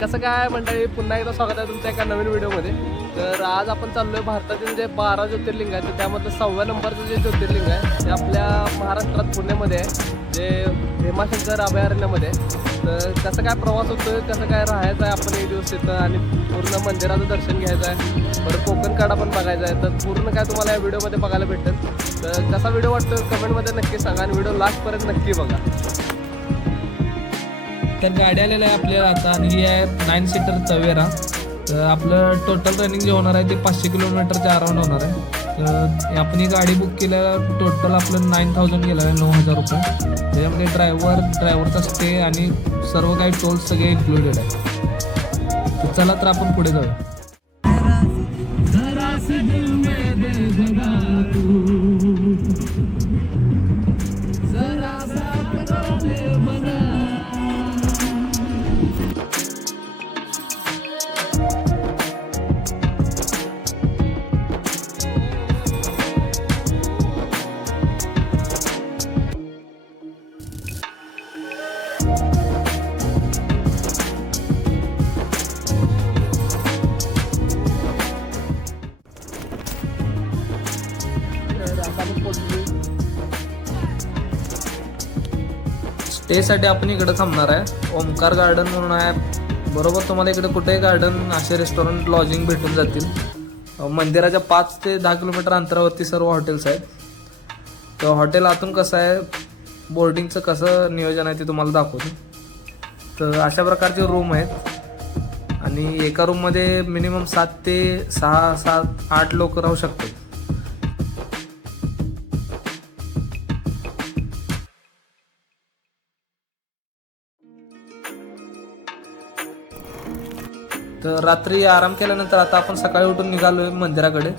कसं काय मंडळी, पुन्हा एकदा स्वागत आहे तुमच्या एका नवीन व्हिडिओमध्ये. तर आज आपण चाललो आहे भारतातील जे 12 ज्योतिर्लिंग आहेत तर त्यामधलं 6व्या नंबरचं जे ज्योतिर्लिंग आहे ते आपल्या महाराष्ट्रात पुण्यामध्ये आहे, जे भीमाशंकर अभयारण्यामध्ये. तर कसं काय प्रवास होतो, कसं काय राहायचं आहे आपण एक दिवस तिथं, आणि पूर्ण मंदिराचं दर्शन घ्यायचं आहे, बरं कोकण काढा पण बघायचा आहे. तर पूर्ण काय तुम्हाला या व्हिडिओमध्ये बघायला भेटेल. तर कसा व्हिडिओ वाटतो कमेंटमध्ये नक्की सांगा आणि व्हिडिओ लास्टपर्यंत नक्की बघा. तर गाडी आलेलं आहे आपल्याला आता, आणि ही आहे 9 सीटर तवेरा. तर आपलं टोटल रनिंग जे होणार आहे ते 500 किलोमीटरच्या अराउंड होणार आहे. तर आपण ही गाडी बुक केल्याला टोटल आपलं 9000 गेलं आहे, 9000 रुपये. त्याच्यामध्ये ड्रायव्हरचा स्टे आणि सर्व काही टोल सगळे इन्क्लुडेड आहे. तर चला तर आपण पुढे जाऊया. स्टेसाठी आपण इकडे थांबणार आहे. ओमकार गार्डन म्हणून आहे. बरोबर तुम्हाला इकडे कुठेही गार्डन असे रेस्टॉरंट लॉजिंग भेटून जातील. मंदिराच्या 5 ते 10 किलोमीटर अंतरावरती सर्व हॉटेल्स आहेत. तर हॉटेल आतून कसं आहे, बोर्डिंगचं कसं नियोजन आहे ते तुम्हाला दाखवतो. तर अशा प्रकारचे रूम आहेत आणि एका रूममध्ये मिनिमम 7 ते 6, 7, 8 लोक राहू शकतात. तर रात्री आराम केल्यानंतर आता आपण सकाळी उठून निघालोय मंदिराकडे.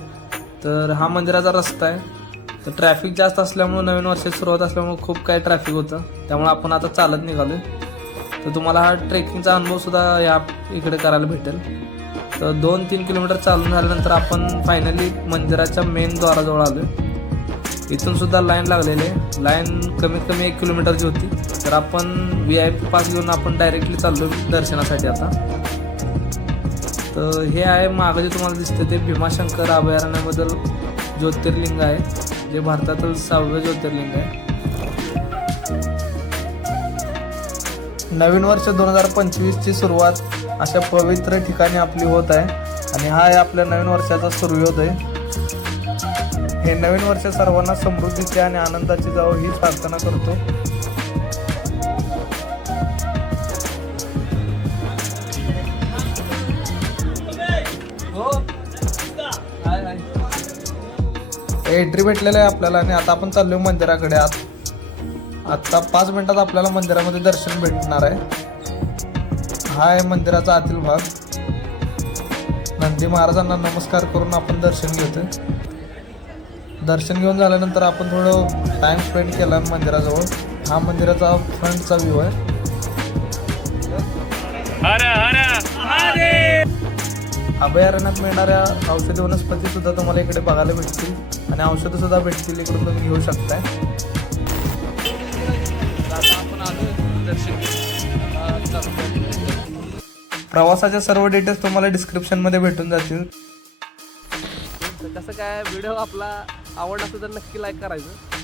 तर हा मंदिराचा रस्ता आहे. तर ट्रॅफिक जास्त असल्यामुळे, नवीन वर्षाची सुरुवात असल्यामुळे खूप काही ट्रॅफिक होतं, त्यामुळे आपण आता चालत निघालोय. तर तुम्हाला हा ट्रेकिंगचा अनुभव सुद्धा या इकडे करायला भेटेल. तर 2-3 किलोमीटर चालून झाल्यानंतर आपण फायनली मंदिराच्या मेन द्वाराजवळ आलोय. इथून सुद्धा लाईन लागलेली आहे. लाईन कमीत कमी 1 किलोमीटरची होती. तर आपण VIP पास घेऊन आपण डायरेक्टली चाललो दर्शनासाठी आता. तर हे आहे मागं जे तुम्हाला दिसतं ते भीमाशंकर अभयारण्यामधील ज्योतिर्लिंग आहे, जे भारतातील 6वं ज्योतिर्लिंग आहे. नवीन वर्ष 2025ची सुरुवात अशा पवित्र ठिकाणी आपली होत आहे, आणि हा आहे आपल्या नवीन वर्षाचा सूर्योदय. हे नवीन वर्ष सर्वांना समृद्धीची आणि आनंदाची जावं ही प्रार्थना करतो. एंट्री भेटलेलं आहे आपल्याला, आणि आता आपण चाललोय मंदिराकडे. आता 5 मिनिटात आपल्याला मंदिरामध्ये दर्शन भेटणार आहे. हा आहे मंदिराचा आतील भाग. नंदी महाराजांना नमस्कार करून आपण दर्शन घेतोय. दर्शन घेऊन झाल्यानंतर आपण थोडं टाइम स्पेंड केला मंदिराजवळ. हा मंदिराचा फ्रंटचा व्ह्यू आहे. अभयारण्यात मिळणाऱ्या औषधी वनस्पती सुद्धा तुम्हाला इकडे बघायला भेटतील, आणि औषधं सुद्धा भेटतील. इकडून तुम्ही घेऊ शकताय. प्रवासाच्या सर्व डिटेल्स तुम्हाला डिस्क्रिप्शनमध्ये भेटून जातील. कसं काय व्हिडिओ आपला आवडला असेल तर नक्की लाईक करायचं.